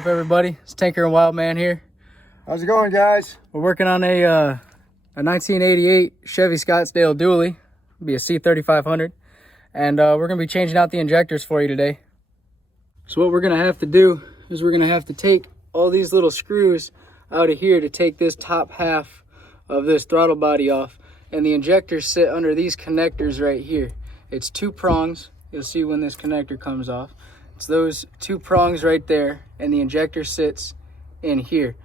What's up, everybody? It's Tinker and Wildman here. How's it going, guys? We're working on a 1988 Chevy Scottsdale dually. It'll be a C3500. And we're going to be changing out the injectors for you today. So what we're going to have to do is we're going to have to take all these little screws out of here to take this top half of this throttle body off. And the injectors sit under these connectors right here. It's two prongs. You'll see when this connector comes off. It's those two prongs right there, and the injector sits in here.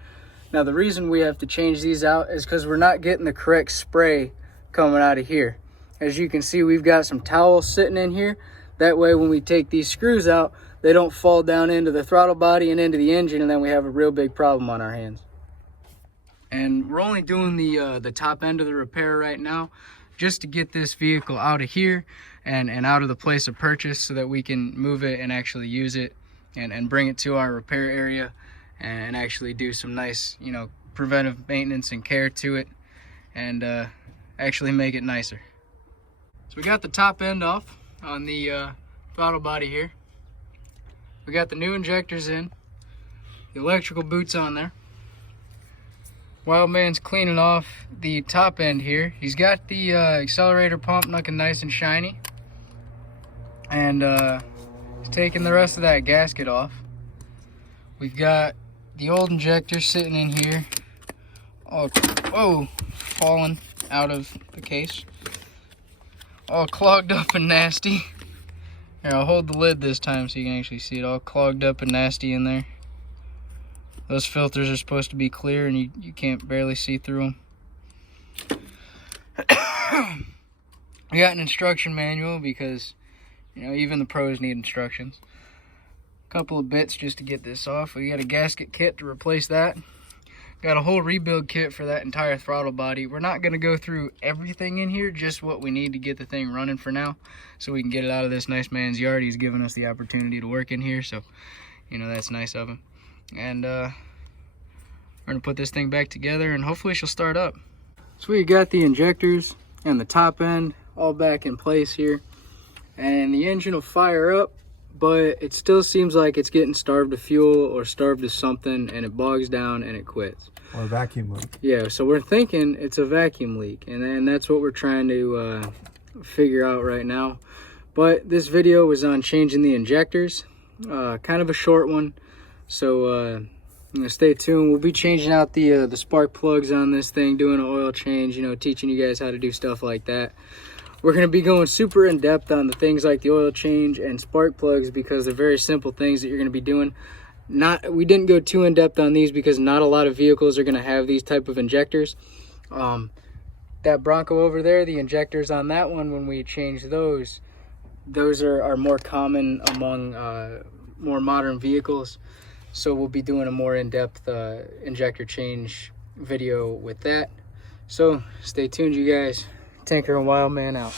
Now the reason we have to change these out is because we're not getting the correct spray coming out of here. As you can see, we've got some towels sitting in here. That way when we take these screws out, they don't fall down into the throttle body and into the engine, and then we have a real big problem on our hands. And we're only doing the top end of the repair right now, just to get this vehicle out of here and out of the place of purchase so that we can move it and actually use it and bring it to our repair area and actually do some nice, preventive maintenance and care to it and actually make it nicer. So we got the top end off on the throttle body here. We got the new injectors in, the electrical boots on there. Wildman's cleaning off the top end here. He's got the accelerator pump looking nice and shiny. And he's taking the rest of that gasket off. We've got the old injector sitting in here. Oh, falling out of the case. All clogged up and nasty. Here, I'll hold the lid this time so you can actually see it. All clogged up and nasty in there. Those filters are supposed to be clear and you can't barely see through them. We got an instruction manual because, even the pros need instructions. A couple of bits just to get this off. We got a gasket kit to replace that. Got a whole rebuild kit for that entire throttle body. We're not going to go through everything in here, just what we need to get the thing running for now so we can get it out of this nice man's yard. He's given us the opportunity to work in here, so, that's nice of him. And we're gonna put this thing back together and hopefully she'll start up. So we got the injectors and the top end all back in place here, and the engine will fire up, but it still seems like it's getting starved of fuel or starved of something, and it bogs down and it quits. Or a vacuum leak. Yeah, so we're thinking it's a vacuum leak, and then that's what we're trying to figure out right now. But this video was on changing the injectors, kind of a short one. So stay tuned. We'll be changing out the spark plugs on this thing, doing an oil change, teaching you guys how to do stuff like that. We're going to be going super in depth on the things like the oil change and spark plugs because they're very simple things that you're going to be doing. We didn't go too in depth on these because not a lot of vehicles are going to have these type of injectors. That Bronco over there, the injectors on that one, when we change those are more common among more modern vehicles. So we'll be doing a more in-depth injector change video with that. So stay tuned, you guys. Tinker and Wildman out.